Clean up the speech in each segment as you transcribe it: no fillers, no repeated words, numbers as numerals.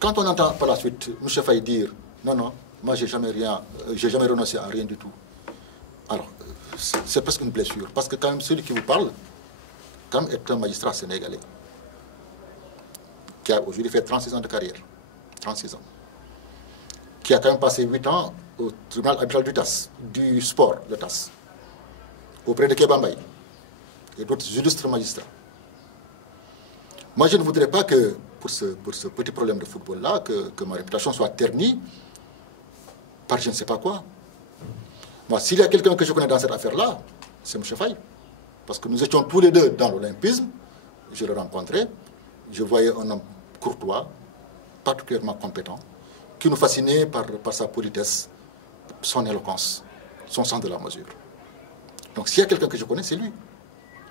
quand on entend par la suite M. Faye dire non, non, moi j'ai jamais renoncé à rien du tout. Alors, c'est presque une blessure. Parce que quand même, celui qui vous parle, quand même, est un magistrat sénégalais qui a aujourd'hui fait 36 ans de carrière. 36 ans. Qui a quand même passé 8 ans au tribunal arbitral du sport, le TAS, auprès de Kebambaye et d'autres illustres magistrats. Moi, je ne voudrais pas que, pour ce petit problème de football-là, que ma réputation soit ternie par je ne sais pas quoi. Moi, s'il y a quelqu'un que je connais dans cette affaire-là, c'est M. Faye. Parce que nous étions tous les deux dans l'olympisme, je le rencontrais, je voyais un homme courtois, particulièrement compétent, qui nous fascinait par sa politesse, son éloquence, son sens de la mesure. Donc s'il y a quelqu'un que je connais, c'est lui.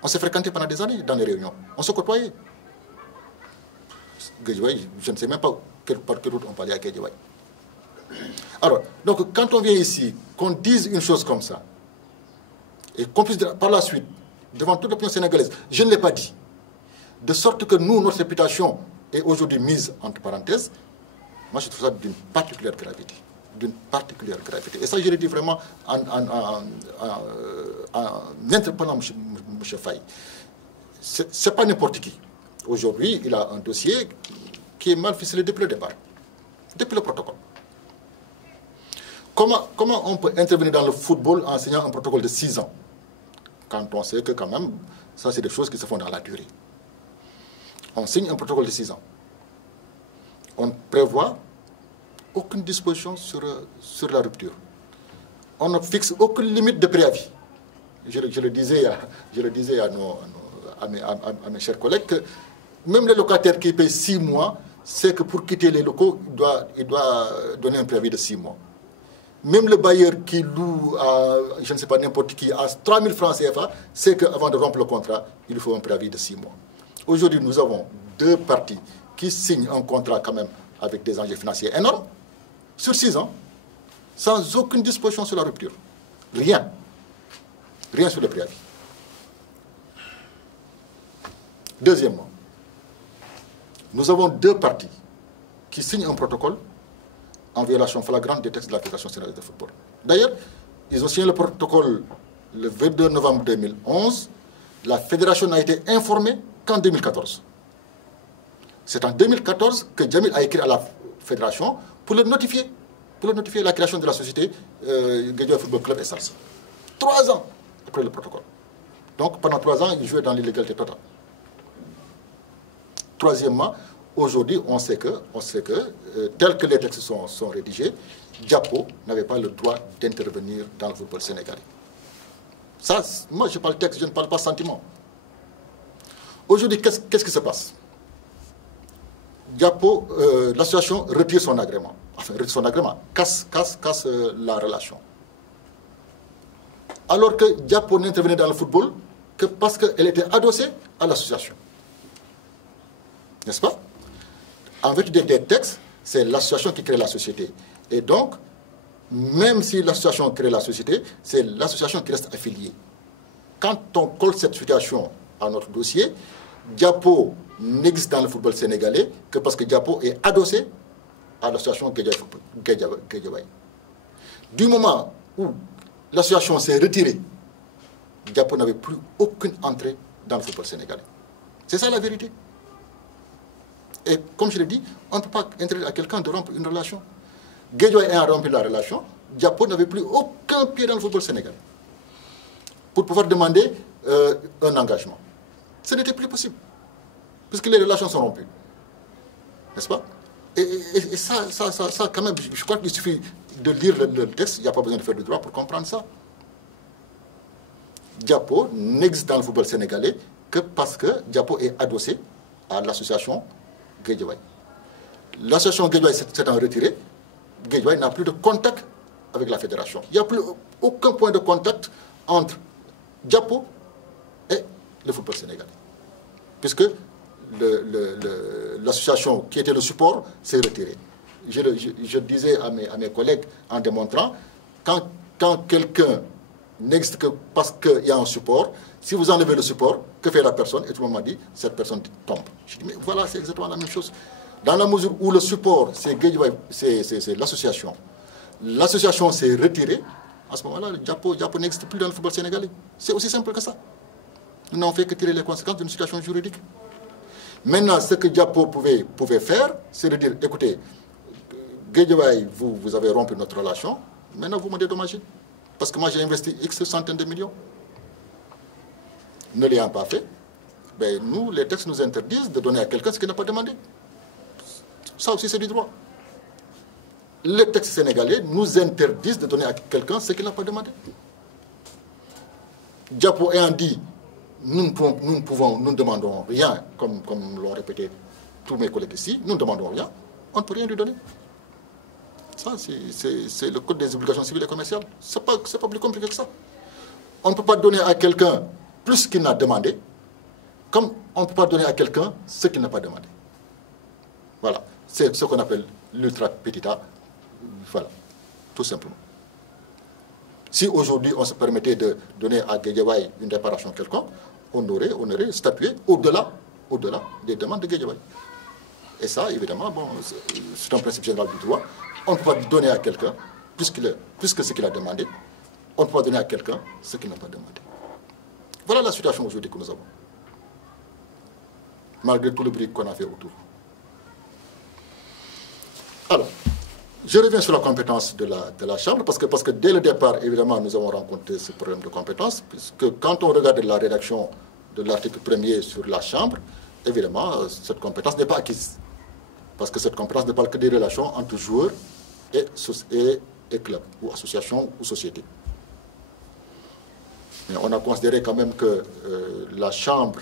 On s'est fréquenté pendant des années dans les réunions, on se côtoyait. Guédiawaye, je ne sais même pas par quelle route on parlait à Guédiawaye. Alors, donc quand on vient ici, qu'on dise une chose comme ça, et qu'on puisse dire par la suite, devant toute l'opinion sénégalaise, je ne l'ai pas dit, de sorte que nous, notre réputation est aujourd'hui mise entre parenthèses, moi je trouve ça d'une particulière gravité. D'une particulière gravité. Et ça, je le dis vraiment en interpellant M. Faye. Ce n'est pas n'importe qui. Aujourd'hui, il a un dossier qui est mal ficelé depuis le départ, depuis le protocole. Comment on peut intervenir dans le football en signant un protocole de 6 ans, quand on sait que quand même, ça c'est des choses qui se font dans la durée. On signe un protocole de 6 ans. On ne prévoit aucune disposition sur la rupture. On ne fixe aucune limite de préavis. Je le disais à mes chers collègues que même les locataires qui payent 6 mois, c'est que pour quitter les locaux, il doit donner un préavis de 6 mois. Même le bailleur qui loue à, je ne sais pas, n'importe qui, à 3 000 francs CFA, c'est qu'avant de rompre le contrat, il faut un préavis de 6 mois. Aujourd'hui, nous avons 2 parties qui signent un contrat quand même avec des enjeux financiers énormes, sur 6 ans, sans aucune disposition sur la rupture. Rien. Rien sur le préavis. Deuxièmement, nous avons 2 parties qui signent un protocole en violation flagrante des textes de la Fédération sénégalaise de football. D'ailleurs, ils ont signé le protocole le 22 novembre 2011. La fédération n'a été informée qu'en 2014. C'est en 2014 que Djamil a écrit à la fédération pour le notifier la création de la société Guédiawaye Football Club SAS. 3 ans après le protocole. Donc pendant 3 ans, il jouait dans l'illégalité totale. Troisièmement, aujourd'hui, on sait que tels que les textes sont rédigés, Diapo n'avait pas le droit d'intervenir dans le football sénégalais. Ça, moi, je parle texte, je ne parle pas sentiment. Aujourd'hui, qu'est-ce qui se passe? Diapo, l'association retire son agrément. Enfin, retire son agrément, casse la relation. Alors que Diapo n'intervenait dans le football que parce qu'elle était adossée à l'association. N'est-ce pas? En vertu des textes, c'est l'association qui crée la société. Et donc, même si l'association crée la société, c'est l'association qui reste affiliée. Quand on colle cette situation à notre dossier, Diapo n'existe dans le football sénégalais que parce que Diapo est adossé à l'association Guédiawaye. Du moment où l'association s'est retirée, Diapo n'avait plus aucune entrée dans le football sénégalais. C'est ça la vérité. Et comme je l'ai dit, on ne peut pas interdire à quelqu'un de rompre une relation. Guédiawaye ayant rompu la relation, Diapo n'avait plus aucun pied dans le football sénégalais pour pouvoir demander un engagement. Ce n'était plus possible, puisque les relations sont rompues. N'est-ce pas? Et ça, quand même, je crois qu'il suffit de lire le texte, il n'y a pas besoin de faire du droit pour comprendre ça. Diapo n'existe dans le football sénégalais que parce que Diapo est adossé à l'association Guédiawaye. L'association Guédiawaye s'étant retirée, Guédiawaye n'a plus de contact avec la fédération. Il n'y a plus aucun point de contact entre Diapo et le football sénégalais. Puisque l'association qui était le support s'est retirée. Je disais à mes collègues en démontrant, quand quelqu'un n'existe que parce qu'il y a un support, si vous enlevez le support, que fait la personne? Et tout le monde m'a dit, cette personne tombe. Je dis, mais voilà, c'est exactement la même chose. Dans la mesure où le support, c'est l'association. L'association s'est retirée. À ce moment-là, le Diapo n'existe plus dans le football sénégalais. C'est aussi simple que ça. Nous n'avons fait que tirer les conséquences d'une situation juridique. Maintenant, ce que Diapo pouvait faire, c'est de dire, écoutez, Guédiawaye, vous avez rompu notre relation, maintenant vous me dédommagez. Parce que moi j'ai investi X centaines de millions. Ne l'ayant pas fait, ben, nous, les textes nous interdisent de donner à quelqu'un ce qu'il n'a pas demandé. Ça aussi c'est du droit. Les textes sénégalais nous interdisent de donner à quelqu'un ce qu'il n'a pas demandé. Diapo ayant dit, nous ne demandons rien, comme l'ont répété tous mes collègues ici, nous ne demandons rien, on ne peut rien lui donner. Ça, c'est le code des obligations civiles et commerciales. Ce n'est pas plus compliqué que ça. On ne peut pas donner à quelqu'un plus qu'il n'a demandé, comme on ne peut pas donner à quelqu'un ce qu'il n'a pas demandé. Voilà. C'est ce qu'on appelle l'ultra petita. Voilà. Tout simplement. Si aujourd'hui on se permettait de donner à Guédiawaye une réparation quelconque, on aurait statué au-delà des demandes de Guédiawaye. Et ça, évidemment, bon, c'est un principe général du droit. On ne peut pas donner à quelqu'un plus que ce qu'il a demandé. On ne peut pas donner à quelqu'un ce qu'il n'a pas demandé. Voilà la situation aujourd'hui que nous avons. Malgré tout le bruit qu'on a fait autour. Alors, je reviens sur la compétence de la Chambre, parce que dès le départ, évidemment, nous avons rencontré ce problème de compétence, puisque quand on regarde la rédaction de l'article 1er sur la Chambre, évidemment, cette compétence n'est pas acquise. Parce que cette compétence ne parle que des relations entre joueurs et clubs, ou associations, ou sociétés. Mais on a considéré quand même que la Chambre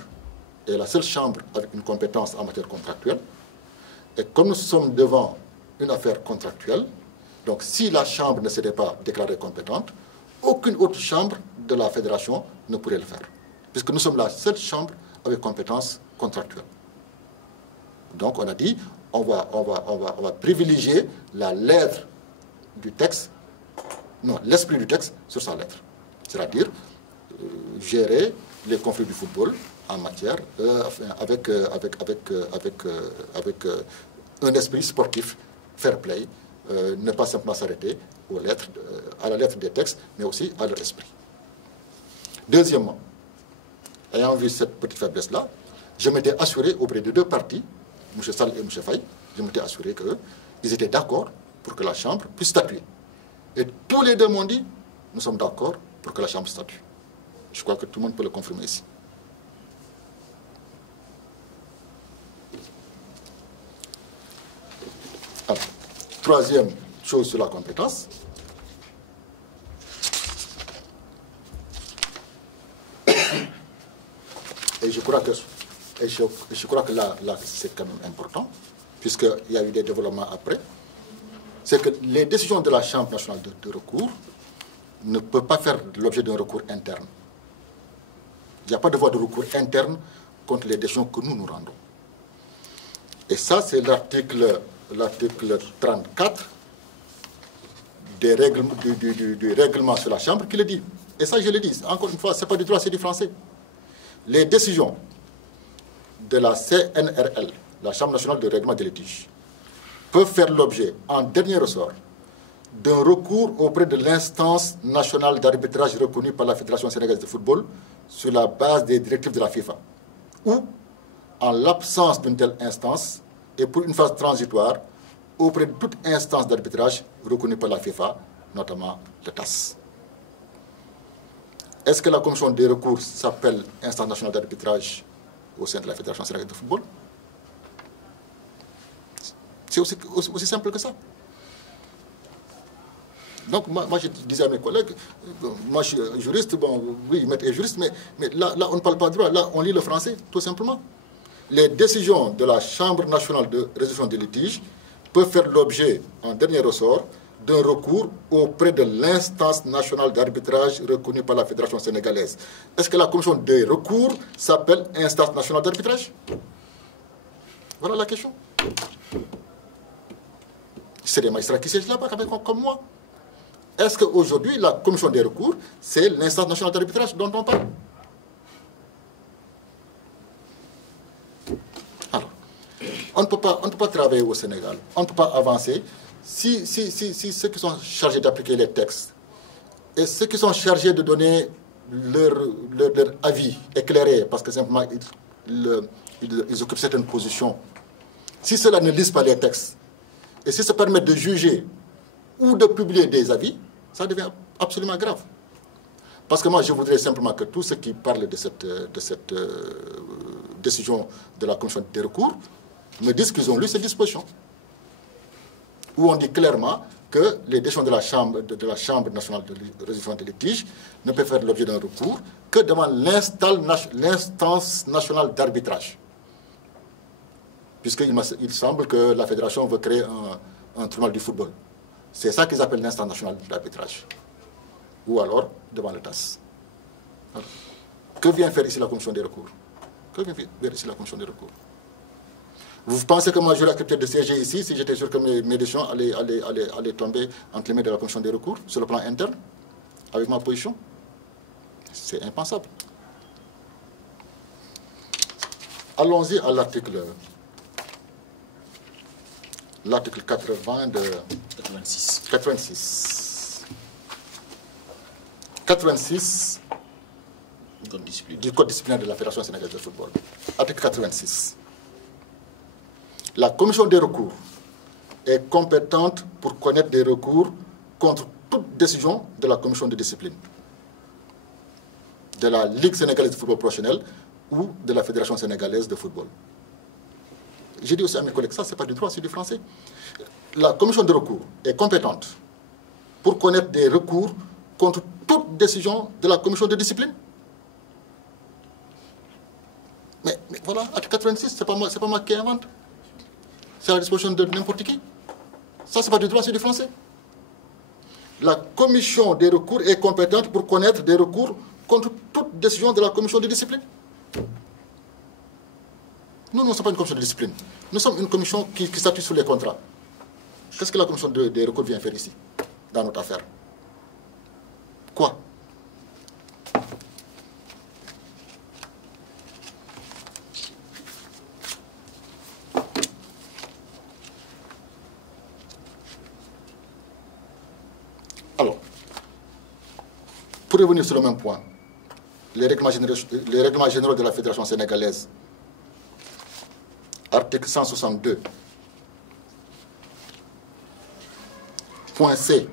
est la seule chambre avec une compétence en matière contractuelle. Et comme nous sommes devant une affaire contractuelle, donc si la Chambre ne s'était pas déclarée compétente, aucune autre chambre de la Fédération ne pourrait le faire. Puisque nous sommes la seule chambre avec compétence contractuelle. Donc on a dit, on va privilégier la lettre du texte, non, l'esprit du texte sur sa lettre. C'est-à-dire gérer les conflits du football en matière, avec un esprit sportif, fair play, ne pas simplement s'arrêter à la lettre des textes, mais aussi à leur esprit. Deuxièmement, ayant vu cette petite faiblesse-là, je m'étais assuré auprès de deux partis, M. Sall et M. Faye, je m'étais assuré qu'ils étaient d'accord pour que la Chambre puisse statuer. Et tous les deux m'ont dit, nous sommes d'accord pour que la Chambre statue. Je crois que tout le monde peut le confirmer ici. Alors, troisième chose sur la compétence. Et je crois que là c'est quand même important, puisqu'il y a eu des développements après. C'est que les décisions de la Chambre nationale de recours ne peuvent pas faire l'objet d'un recours interne. Il n'y a pas de voie de recours interne contre les décisions que nous rendons. Et ça, c'est l'article 34 du règlement sur la Chambre qui le dit. Et ça, je le dis, encore une fois, ce n'est pas du droit, c'est du français. Les décisions de la CNRL, la Chambre nationale de règlement des litiges, peuvent faire l'objet, en dernier ressort, d'un recours auprès de l'instance nationale d'arbitrage reconnue par la Fédération sénégalaise de football sur la base des directives de la FIFA, ou, en l'absence d'une telle instance, et pour une phase transitoire, auprès de toute instance d'arbitrage reconnue par la FIFA, notamment le TAS. Est-ce que la commission des recours s'appelle instance nationale d'arbitrage au sein de la Fédération sénégalaise de football? C'est aussi simple que ça. Donc, moi, je disais à mes collègues, moi, je suis juriste, bon, oui, maître est juriste, mais là, on ne parle pas de droit, là, on lit le français, tout simplement. Les décisions de la Chambre nationale de résolution des litiges peuvent faire l'objet, en dernier ressort, d'un recours auprès de l'instance nationale d'arbitrage reconnue par la Fédération sénégalaise. Est-ce que la commission des recours s'appelle instance nationale d'arbitrage? Voilà la question. C'est des magistrats qui siègent là-bas comme moi. Est-ce qu'aujourd'hui, la commission des recours, c'est l'instance nationale d'arbitrage dont on parle? Alors, on ne peut pas travailler au Sénégal, on ne peut pas avancer si ceux qui sont chargés d'appliquer les textes et ceux qui sont chargés de donner leur avis éclairé, parce que simplement ils occupent certaines positions, si ceux-là ne lisent pas les textes et si se permettent de juger ou de publier des avis, ça devient absolument grave. Parce que moi, je voudrais simplement que tous ceux qui parlent de cette décision de la commission des recours me disent qu'ils ont lu ces dispositions, où on dit clairement que les décisions de la Chambre nationale de résolution des litiges ne peuvent faire l'objet d'un recours que devant l'instance nationale d'arbitrage. Puisqu'il semble que la fédération veut créer un tribunal du football. C'est ça qu'ils appellent l'instance nationale d'arbitrage. Ou alors devant le TAS. Alors, que vient faire ici la commission des recours? Que vient faire ici la commission des recours? Vous pensez que moi j'aurais accepté de siéger ici si j'étais sûr que mes décisions allaient tomber entre les mains de la commission des recours sur le plan interne, avec ma position? C'est impensable. Allons-y à l'article 80 de 86 du Code disciplinaire de la Fédération sénégalaise de football. Article 86. La commission des recours est compétente pour connaître des recours contre toute décision de la commission de discipline, de la Ligue sénégalaise de football professionnel ou de la Fédération sénégalaise de football. J'ai dit aussi à mes collègues, ça c'est pas du droit, c'est du français. La commission de recours est compétente pour connaître des recours contre toute décision de la commission de discipline. Mais voilà, article 86, c'est pas moi qui invente. C'est la disposition de n'importe qui. Ça, c'est pas du droit, c'est du français. La commission des recours est compétente pour connaître des recours contre toute décision de la commission de discipline. Nous ne sommes pas une commission de discipline. Nous sommes une commission qui statue sur les contrats. Qu'est-ce que la commission des recours vient faire ici, dans notre affaire? Quoi? Alors, pour revenir sur le même point, les règlements généraux de la Fédération sénégalaise, article 162, point C,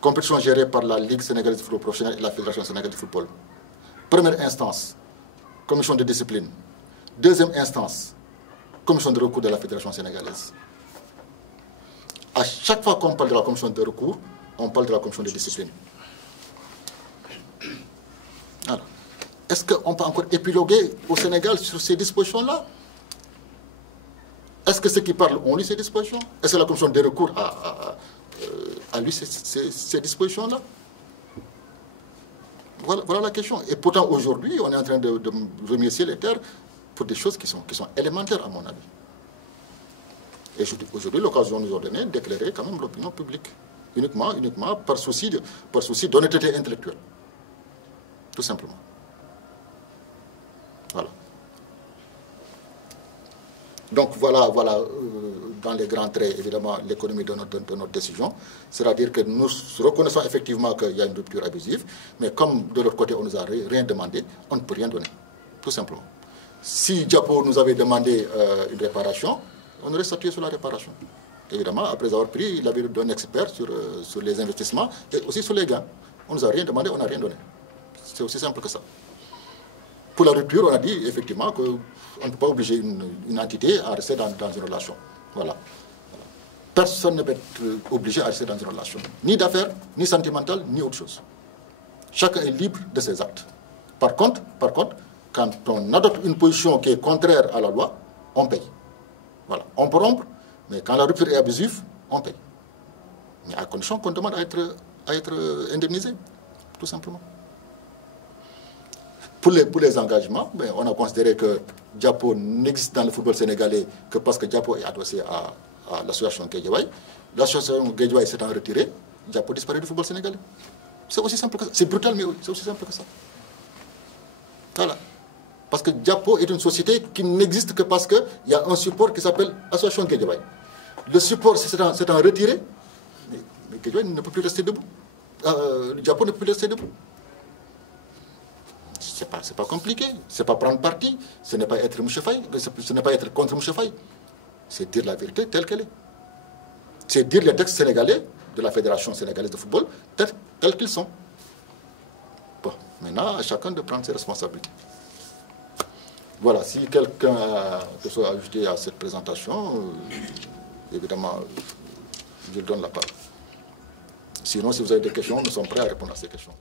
compétition gérée par la Ligue sénégalaise de football professionnel et la Fédération sénégalaise de football. Première instance, commission de discipline. Deuxième instance, commission de recours de la Fédération sénégalaise. À chaque fois qu'on parle de la commission de recours, on parle de la commission de discipline. Alors, est-ce qu'on peut encore épiloguer au Sénégal sur ces dispositions-là? Est-ce que ceux qui parlent ont lu ces dispositions? Est-ce que la commission de recours a lu ces dispositions-là? Voilà la question. Et pourtant, aujourd'hui, on est en train de remercier les terres pour des choses qui sont élémentaires, à mon avis. Et aujourd'hui, l'occasion nous a donné d'éclairer quand même l'opinion publique, uniquement par souci d'honnêteté intellectuelle. Tout simplement. Voilà. Donc voilà dans les grands traits, évidemment, l'économie de notre décision. C'est-à-dire que nous reconnaissons effectivement qu'il y a une rupture abusive, mais comme de l'autre côté, on ne nous a rien demandé, on ne peut rien donner. Tout simplement. Si Diapo nous avait demandé une réparation, on aurait statué sur la réparation. Évidemment, après avoir pris l'avis d'un expert sur les investissements et aussi sur les gains. On ne nous a rien demandé, on n'a rien donné. C'est aussi simple que ça. Pour la rupture, on a dit effectivement qu'on ne peut pas obliger une entité à rester dans une relation. Voilà. Personne ne peut être obligé à rester dans une relation. Ni d'affaires, ni sentimentale, ni autre chose. Chacun est libre de ses actes. Par contre, quand on adopte une position qui est contraire à la loi, on paye. Voilà. On peut rompre, mais quand la rupture est abusive, on paye. Mais à condition qu'on demande à être indemnisé, tout simplement. Pour les engagements, ben, on a considéré que Diapo n'existe dans le football sénégalais que parce que Diapo est adossé à l'association Guédiawaye. L'association Guédiawaye s'étant retirée, Diapo disparaît du football sénégalais. C'est aussi simple que ça. C'est brutal, mais c'est aussi simple que ça. Voilà. Parce que Diapo est une société qui n'existe que parce qu'il y a un support qui s'appelle Association Guédiawaye. Le support, c'est un retiré. Mais Guédiawaye ne peut plus rester debout. Le Diapo ne peut plus rester debout. Ce n'est pas compliqué. Ce n'est pas prendre parti. Ce n'est pas être Mouchefaï. Ce n'est pas être contre Mouchefaï. C'est dire la vérité telle qu'elle est. C'est dire les textes sénégalais de la Fédération sénégalaise de football tels qu'ils sont. Bon, maintenant, à chacun de prendre ses responsabilités. Voilà, si quelqu'un a quelque chose à ajouter à cette présentation, évidemment, je lui donne la parole. Sinon, si vous avez des questions, nous sommes prêts à répondre à ces questions.